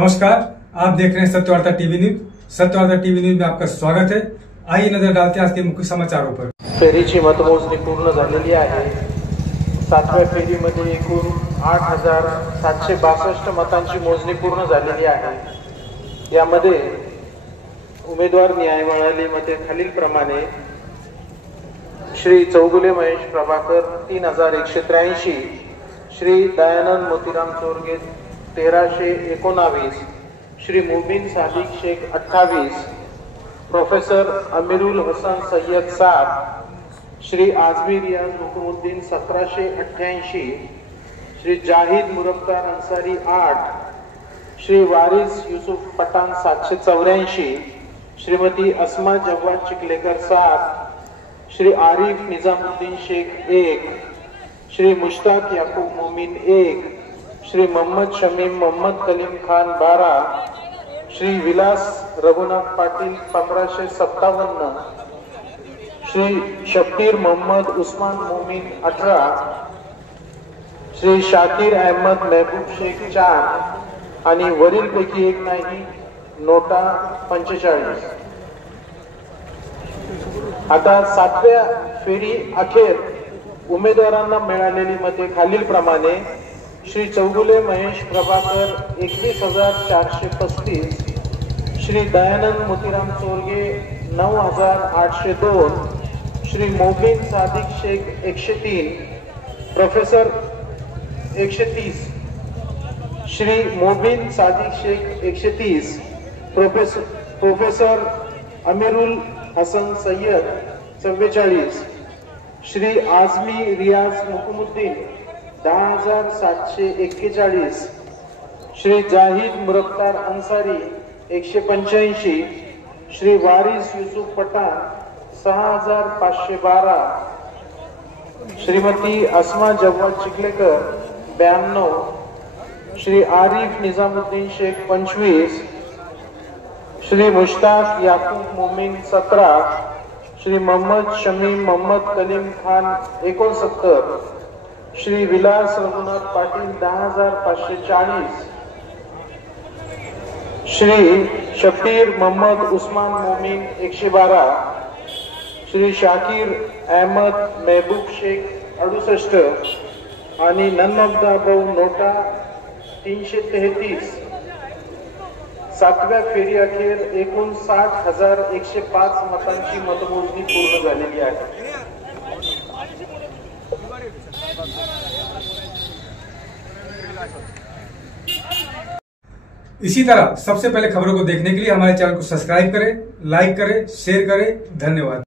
नमस्कार, आप देख रहे हैं Satyavarta TV news. Satyavarta TV news में आपका स्वागत है। आइए नजर डालते हैं आज के मुख्य समाचारों पर। फेरीची मतमोजणी पूर्ण झालेली आहे। 7व्या फेरीमध्ये एकूण 8,762 मतांची मोजणी पूर्ण झालेली आहे। यामध्ये उमेदवार न्याय मिळालेली मते खालील प्रमाणे: श्री चौगुले महेश प्रभाकर 3,183, श्री दयानंद मोतीराम चोरगे 1,319, श्री मुबीन सादिक शेख 28, प्रोफेसर अमीरुल हसन सय्यद 7, श्री आजमी रियाज हुकुमुद्दीन 1,788, श्री जाहिद मुरब्बार अंसारी 8, श्री वारिस युसुफ पठाण 784, श्रीमती अस्मा जव्वाद चिखलेकर 7, श्री आरिफ निजामुद्दीन शेख 1, श्री मुश्ताक याकूब मोमीन 1, श्री मोहम्मद शमीम मोहम्मद कलीम खान 12, श्री विलास रघुनाथ पाटील 1557, श्री शब्बीर मोहम्मद उस्मान मोमीन 18, श्री शाकिर अहमद महबूब शेख 4 आणि वरीलपैकी एक नाही नोटा 45। आता 7व्या फेरी अखेर उमेदवारांना मिळालेली मते खालील प्रमाणे: श्री चौगुले महेश प्रभाकर 21,435, श्री दयानंद मोतीराम चोरगे 9,802, श्री मोबीन सादिक शेख 103, प्रोफेसर 130, श्री मोबीन सादिक शेख 130, प्रोफेसर अमीरुल हसन सय्यद 44, श्री आजमी रियाज हुकुमुद्दीन 10,741, श्री जाहिद मुरब्बार अंसारी 185, श्री वारिस युसुफ पठाण 6,512, श्रीमती अस्मा जव्वाद चिखलेकर 92, श्री आरिफ निजामुद्दीन शेख 25, श्री मुश्ताक याकूब मोमीन 17, श्री मोहम्मद शमीम मोहम्मद कलीम खान 69, श्री विलास रघुनाथ पाटील 10,540, श्री शब्बीर मोहम्मद उस्मान मोमीन 112, श्री शाकिर अहमद महबूब शेख 68 आणि नन ऑफ द अबव नोटा 333। 7व्या फेरी अखेर एकूण 60,105 मतांची मतमोजणी पूर्ण झालेली आहे। इसी तरह सबसे पहले खबरों को देखने के लिए हमारे चैनल को सब्सक्राइब करें, लाइक करें, शेयर करें। धन्यवाद।